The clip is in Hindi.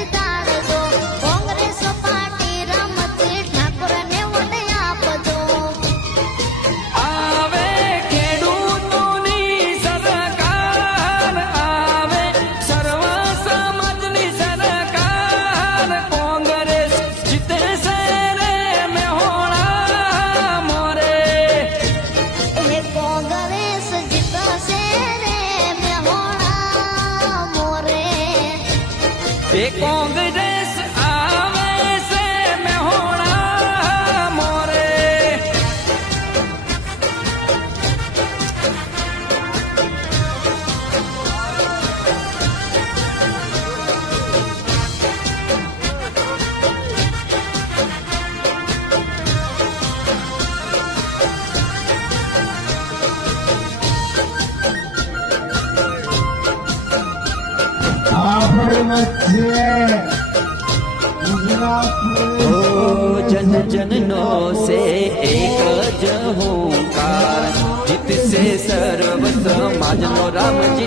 acreditar. Take on the. ओ जन जननों से एक जहूँ जित से सर्व समाज राम जी